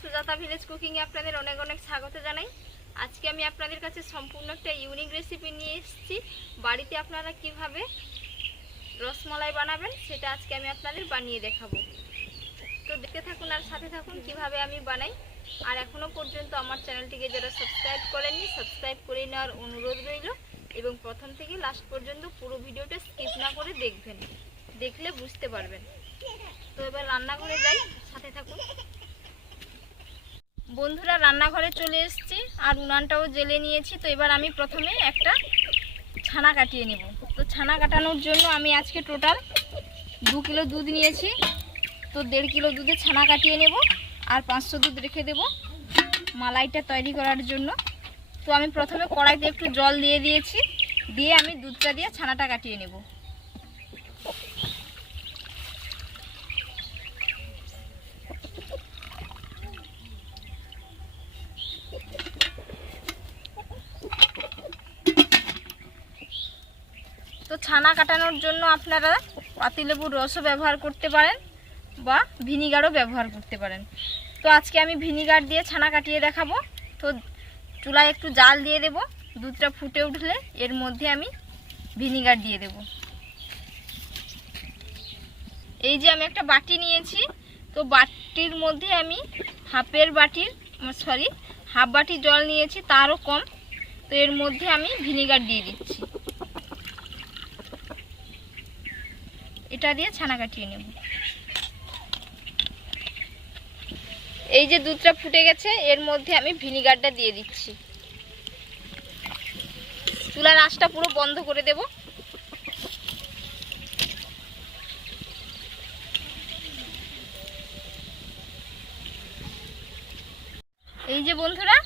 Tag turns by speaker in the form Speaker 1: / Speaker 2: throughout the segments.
Speaker 1: Sujata village কুকিংয়ে আপনাদের অনেক অনেক স্বাগত জানাই। আজকে আমি আপনাদের কাছে সম্পূর্ণ একটা ইউনিক রেসিপি নিয়ে এসেছি। বাড়িতে আপনারা কীভাবে রসমলাই বানাবেন সেটা আজকে আমি আপনাদের বানিয়ে দেখাবো। তো দেখতে থাকুন আর সাথে থাকুন কীভাবে আমি বানাই। আর এখনও পর্যন্ত আমার চ্যানেলটিকে যারা সাবস্ক্রাইব করেননি সাবস্ক্রাইব করে নেওয়ার অনুরোধ রইল এবং প্রথম থেকে লাস্ট পর্যন্ত পুরো ভিডিওটা স্কিপ না করে দেখবেন। দেখলে বুঝতে পারবেন। তো এবার রান্নাঘরে যাই, সাথে থাকুন। বন্ধুরা রান্নাঘরে চলে এসেছি আর উনানটাও জেলে নিয়েছি। তো এবার আমি প্রথমে একটা ছানা কাটিয়ে নেব। তো ছানা কাটানোর জন্য আমি আজকে টোটাল দু কিলো দুধ নিয়েছি। তো দেড় কিলো দুধে ছানা কাটিয়ে নেব আর পাঁচশো দুধ রেখে দেব মালাইটা তৈরি করার জন্য। তো আমি প্রথমে কড়াইতে একটু জল দিয়ে দিয়েছি। দিয়ে আমি দুধটা দিয়ে ছানাটা কাটিয়ে নেব। ছানা কাটানোর জন্য আপনারা পাতিলেবুর রসও ব্যবহার করতে পারেন বা ভিনিগারও ব্যবহার করতে পারেন। তো আজকে আমি ভিনিগার দিয়ে ছানা কাটিয়ে দেখাবো। তো চুলায় একটু জাল দিয়ে দেব। দুধটা ফুটে উঠলে এর মধ্যে আমি ভিনিগার দিয়ে দেব। এই যে আমি একটা বাটি নিয়েছি। তো বাটির মধ্যে আমি হাফের বাটির, সরি, হাফ বাটি জল নিয়েছি, তারও কম। তো এর মধ্যে আমি ভিনিগার দিয়ে দিচ্ছি। এটা দিয়ে ছানা কাটিয়ে নেব। এই যে দুধটা ফুটে গেছে এর মধ্যে আমি ভিনিগারটা দিয়ে দিচ্ছি। চুলার আঁচটা পুরো বন্ধ করে দেব। এই যে বন্ধুরা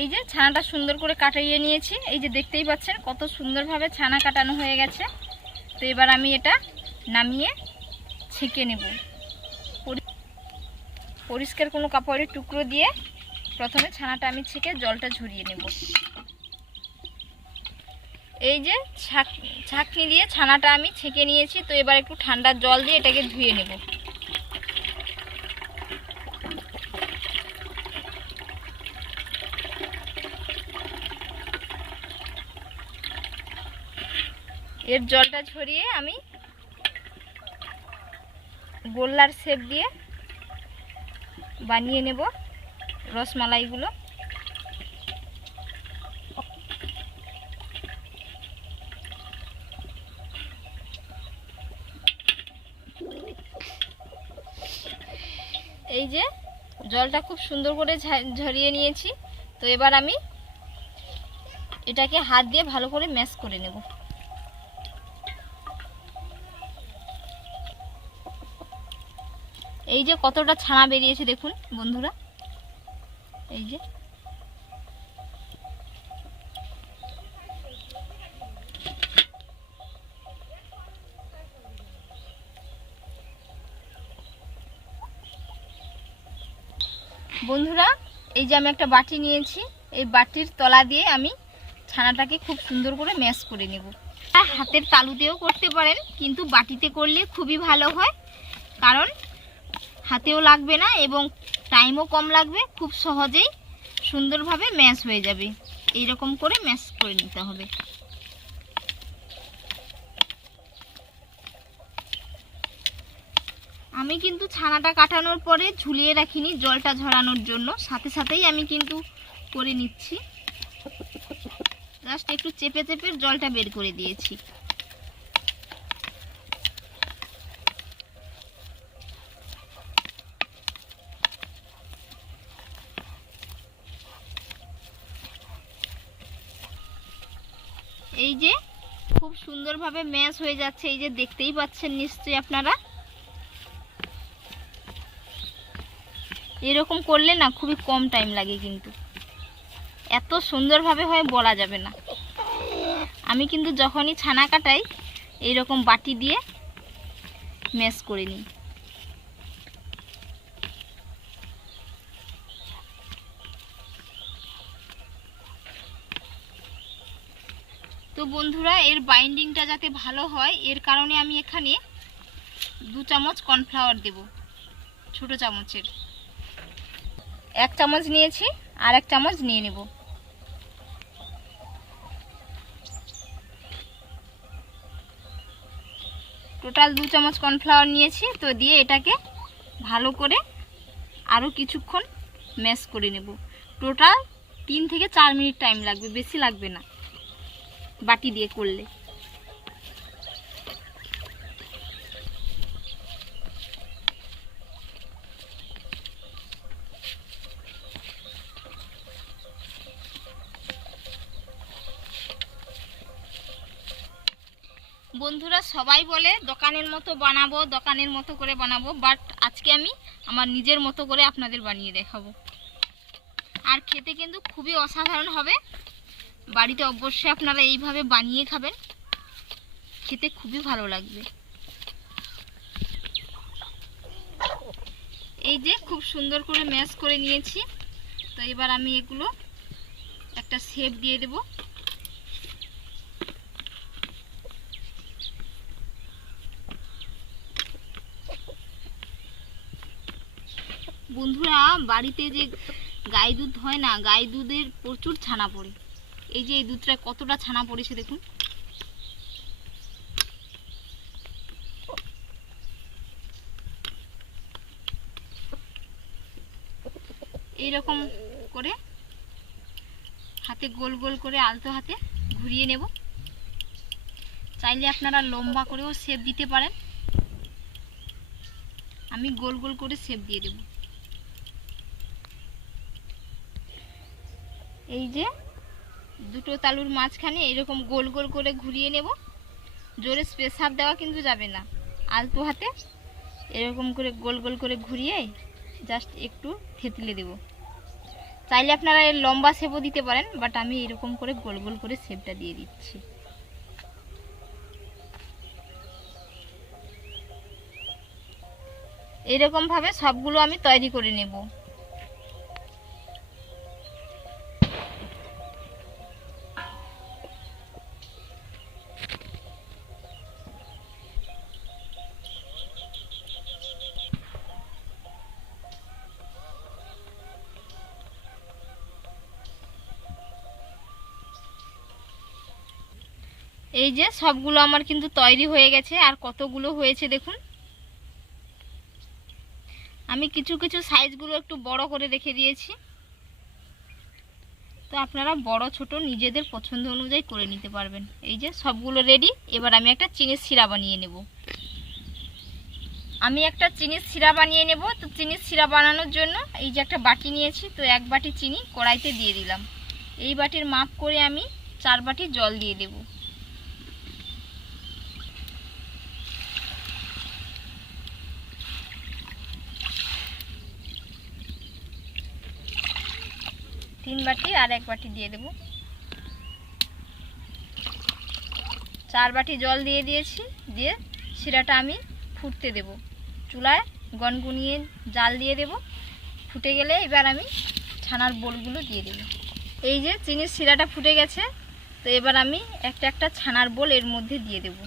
Speaker 1: এই যে ছানাটা সুন্দর করে কাটাইয়ে নিয়েছি। এই যে দেখতেই পাচ্ছেন কত সুন্দরভাবে ছানা কাটানো হয়ে গেছে। তো এবার আমি এটা নামিয়ে ছেঁকে নেব। পরি- পরিষ্কার কোনো কাপড়ের টুকরো দিয়ে প্রথমে ছানাটা আমি ছেঁকে জলটা ঝরিয়ে নেব। এই যে ছাক ছাঁকনি দিয়ে ছানাটা আমি ছেঁকে নিয়েছি, তো এবার একটু ঠান্ডা জল দিয়ে এটাকে ধুয়ে নেব। এর জলটা ঝরিয়ে আমি গোল্লার শেপ দিয়ে বানিয়ে নেব রসমালাইগুলো। এই যে জলটা খুব সুন্দর করে ঝরিয়ে নিয়েছি। তো এবার আমি এটাকে হাত দিয়ে ভালো করে ম্যাশ করে নেব। এই যে কতটা ছানা বেরিয়েছে দেখুন, বন্ধুরা। এই যে। বন্ধুরা, এই যে আমি একটা বাটি নিয়েছি, এই বাটির তলা দিয়ে আমি ছানাটাকে খুব সুন্দর করে ম্যাশ করে নেব। হাতের তালুতেও করতে পারেন, কিন্তু বাটিতে করলে খুবই ভালো হয়, কারণ হাতেও লাগবে না এবং টাইমও কম লাগবে, খুব সহজেই সুন্দরভাবে ম্যাশ হয়ে যাবে। এই রকম করে ম্যাশ করে নিতে হবে। আমি কিন্তু ছানাটা কাটানোর পরে ঝুলিয়ে রাখিনি জলটা ঝরানোর জন্য। সাথে সাথেই আমি কিন্তু করে নিচ্ছি। জাস্ট একটু চেপে চেপে জলটা বের করে দিয়েছি এই যে খুব সুন্দরভাবে ম্যাচ হয়ে যাচ্ছে, এই যে দেখতেই পাচ্ছেন নিশ্চয়ই আপনারা। এরকম করলে না খুবই কম টাইম লাগে কিন্তু। এত সুন্দরভাবে হয় বলা যাবে না। আমি কিন্তু যখনই ছানা কাটাই, এইরকম বাটি দিয়ে ম্যাশ করে নিই। তো বন্ধুরা, এর বাইন্ডিংটা যাতে ভালো হয়, এর কারণে আমি এখানে দু চামচ কর্নফ্লাওয়ার দেব, ছোট চামচের। এক চামচ নিয়েছি, আর এক চামচ নিয়ে নেব। টোটাল দু চামচ কর্নফ্লাওয়ার নিয়েছি, তো দিয়ে এটাকে ভালো করে আরও কিছুক্ষণ ম্যাশ করে নেব। টোটাল তিন থেকে চার মিনিট টাইম লাগবে, বেশি লাগবে না। বাটি দিয়ে করলে। বন্ধুরা সবাই বলে দোকানের মতো বানাবো, দোকানের মতো করে বানাবো বাট আজকে আমি আমার নিজের মতো করে আপনাদের বানিয়ে দেখাবো। আর খেতে কিন্তু খুবই অসাধারণ হবে। বাড়িতে অবশ্যই আপনারা এইভাবে বানিয়ে খাবেন। খেতে খুবই ভালো লাগবে। এই যে খুব সুন্দর করে ম্যাশ করে নিয়েছি। তো এবার আমি এগুলো একটা শেপ দিয়ে দেবো। বন্ধুরা, বাড়িতে যে গাই দুধ হয় না, গাই দুধের প্রচুর ছানা পড়ে। এই যে এই দুধটা কতটা ছানা পড়েছে দেখুন। এইরকম করে হাতে গোল গোল করে আলতো হাতে ঘুরিয়ে নেব। চাইলে আপনারা লম্বা করেও শেপ দিতে পারেন। আমি গোল গোল করে শেপ দিয়ে দেব। এই যে দুটো তালুর মাঝখানে এরকম গোল গোল করে ঘুরিয়ে নেব। জোরে স্পেসার দেওয়া কিন্তু যাবে না। আলতো হাতে এরকম করে গোল গোল করে ঘুরিয়ে জাস্ট একটু থেতলে দেব। চাইলে আপনারা এর লম্বা শেপও দিতে পারেন বাট আমি এরকম করে গোল গোল করে শেপটা দিয়ে দিচ্ছি। এরকমভাবে সবগুলো আমি তৈরি করে নেব। এই যে সবগুলো আমার কিন্তু তৈরি হয়ে গেছে, আর কতগুলো হয়েছে দেখুন। আমি কিছু কিছু সাইজগুলো একটু বড় করে রেখে দিয়েছি। তো আপনারা বড়, ছোট নিজেদের পছন্দ অনুযায়ী করে নিতে পারবেন। এই যে সবগুলো রেডি এবার আমি একটা চিনির শিরা বানিয়ে নেব। আমি একটা চিনির শিরা বানিয়ে নেব। তো চিনির শিরা বানানোর জন্য এই যে একটা বাটি নিয়েছি, তো এক বাটি চিনি কড়াইতে দিয়ে দিলাম। এই বাটির মাপ করে আমি চার বাটি জল দিয়ে দেবো। তিন বাটি আর এক বাটি দিয়ে দেব। চার বাটি জল দিয়ে দিয়েছি, দিয়ে শিরাটা আমি ফুটতে দেব। চুলায় গনগুনিয়ে জাল দিয়ে দেব। ফুটে গেলে এবার আমি ছানার বোলগুলো দিয়ে দেব। এই যে চিনির শিরাটা ফুটে গেছে, তো এবার আমি একটা একটা ছানার বোল এর মধ্যে দিয়ে দেবো।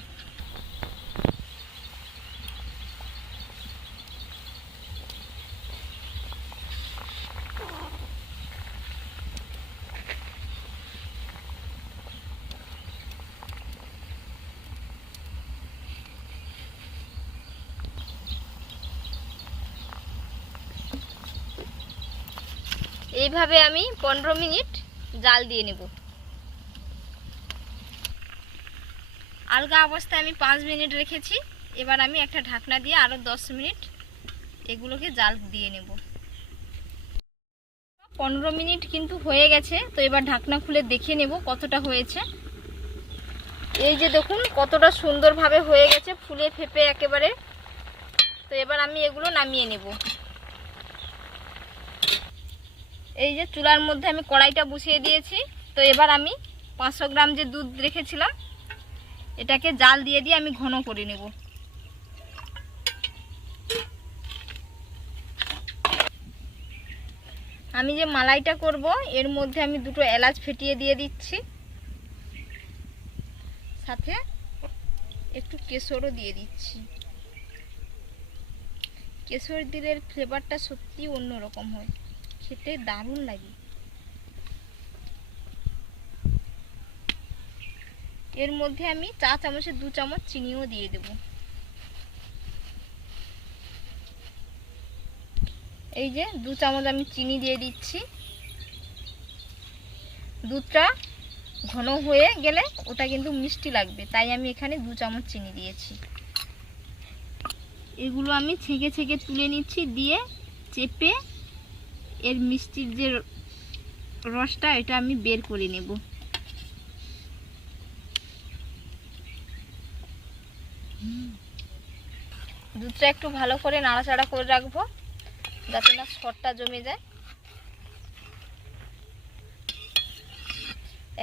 Speaker 1: এইভাবে আমি পনেরো মিনিট জাল দিয়ে নেব। আলগা অবস্থায় আমি পাঁচ মিনিট রেখেছি। এবার আমি একটা ঢাকনা দিয়ে আরও দশ মিনিট এগুলোকে জাল দিয়ে নেব। পনেরো মিনিট কিন্তু হয়ে গেছে, তো এবার ঢাকনা খুলে দেখে নেব কতটা হয়েছে। এই যে দেখুন, কতটা সুন্দরভাবে হয়ে গেছে, ফুলে ফেপে একেবারে। তো এবার আমি এগুলো নামিয়ে নেব। এই যে চুলার মধ্যে আমি কড়াইটা বসিয়ে দিয়েছি। তো এবার আমি পাঁচশো গ্রাম যে দুধ রেখেছিলাম, এটাকে জাল দিয়ে দিয়ে আমি ঘন করে নেব। আমি যে মালাইটা করব, এর মধ্যে আমি দুটো এলাচ ফেটিয়ে দিয়ে দিচ্ছি। সাথে একটু কেশরও দিয়ে দিচ্ছি। কেশর দিলের ফ্লেভারটা সত্যি অন্যরকম হয়। খেতে দারুণ লাগে। এর মধ্যে আমি চা চামচের দু চামচ চিনিও দিয়ে দেব। এই যে দু চামচ আমি চিনি দিয়ে দিচ্ছি। দুধটা ঘন হয়ে গেলে ওটা কিন্তু মিষ্টি লাগবে, তাই আমি এখানে দু চামচ চিনি দিয়েছি। এগুলো আমি ছেঁকে ছেঁকে তুলে নিচ্ছি, দিয়ে চেপে এর মিষ্টির যে রসটা, এটা আমি বের করে নেব। দুধটা একটু ভালো করে নাড়াচাড়া করে রাখব, যাতে না সরটা জমে যায়।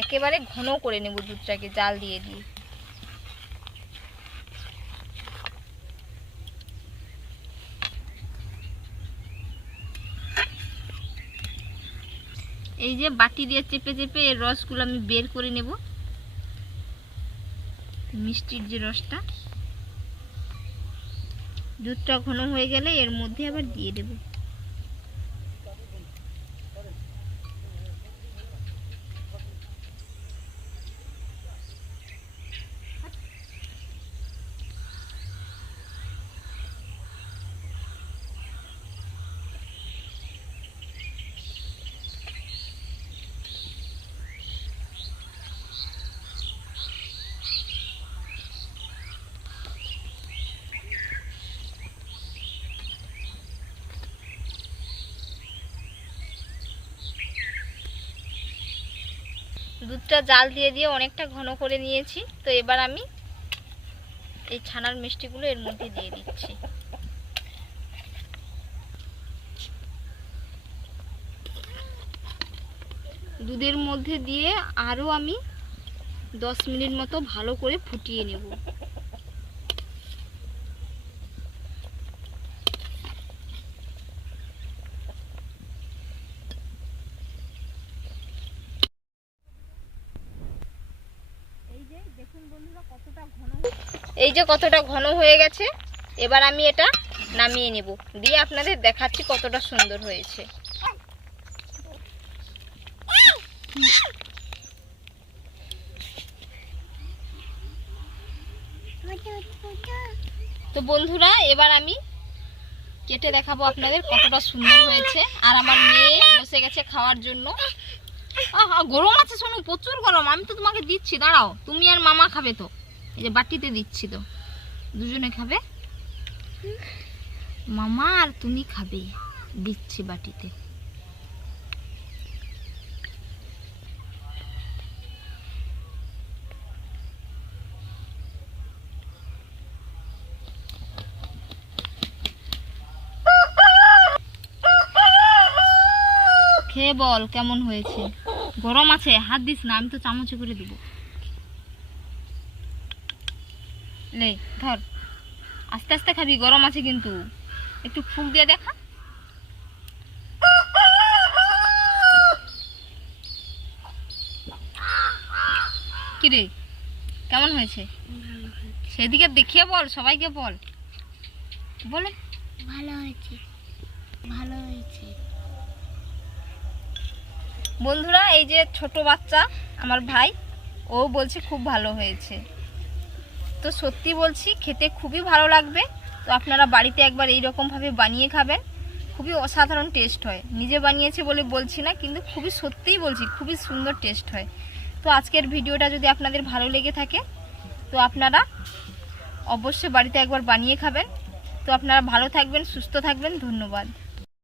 Speaker 1: একেবারে ঘন করে নেব দুধটাকে, জাল দিয়ে দিয়ে। এই যে বাটি দিয়ে চেপে চেপে এর রসগুলো আমি বের করে নেব। মিষ্টির যে রসটা, দুধটা ঘন হয়ে গেলে এর মধ্যে আবার দিয়ে দেব। দুধটা জাল দিয়ে দিয়ে অনেকটা ঘন করে নিয়েছি। তো এবার আমি এই ছানার মিষ্টিগুলো এর মধ্যে দিয়ে দিচ্ছি। দুধের মধ্যে দিয়ে আরও আমি দশ মিনিট মতো ভালো করে ফুটিয়ে নেব এই যে কতটা ঘন হয়ে গেছে, এবার আমি এটা নামিয়ে নেব। দিয়ে আপনাদের দেখাচ্ছি কতটা সুন্দর হয়েছে। তো বন্ধুরা, এবার আমি কেটে দেখাবো আপনাদের কতটা সুন্দর হয়েছে। আর আমার মেয়ে বসে গেছে খাওয়ার জন্য। গরম আছে শোনো প্রচুর গরম। আমি তো তোমাকে দিচ্ছি, দাঁড়াও। তুমি আর মামা খাবে তো। এই যে বাটিতে দিচ্ছি তো। দুজনে খাবে? মামা আর তুমি খাবে দিচ্ছি বাটিতে। খেয়ে বল, কেমন হয়েছে? গরম আছে, হাত দিস না, আমি তো চামচে করে দিব। লে ধর। আস্তে আস্তে খাবি গরম আছে কিন্তু। একটু ফুক দিয়ে দেখা। কিরে কেমন হয়েছে? সেদিকে দেখিয়ে বল সবাইকে বল। বলে।
Speaker 2: ভালো হয়েছে ভালো হয়েছে।
Speaker 1: বন্ধুরা এই যে ছোট বাচ্চা আমার ভাই ও বলছে খুব ভালো হয়েছে। তো সত্যি বলছি, খেতে খুবই ভালো লাগবে। তো আপনারা বাড়িতে একবার এই রকমভাবে বানিয়ে খাবেন। খুবই অসাধারণ টেস্ট হয়। নিজে বানিয়েছে বলে বলছি না, কিন্তু খুবই সত্যিই বলছি, খুবই সুন্দর টেস্ট হয়। তো আজকের ভিডিওটা যদি আপনাদের ভালো লেগে থাকে, তো আপনারা অবশ্যই বাড়িতে একবার বানিয়ে খাবেন। তো আপনারা ভালো থাকবেন, সুস্থ থাকবেন, ধন্যবাদ।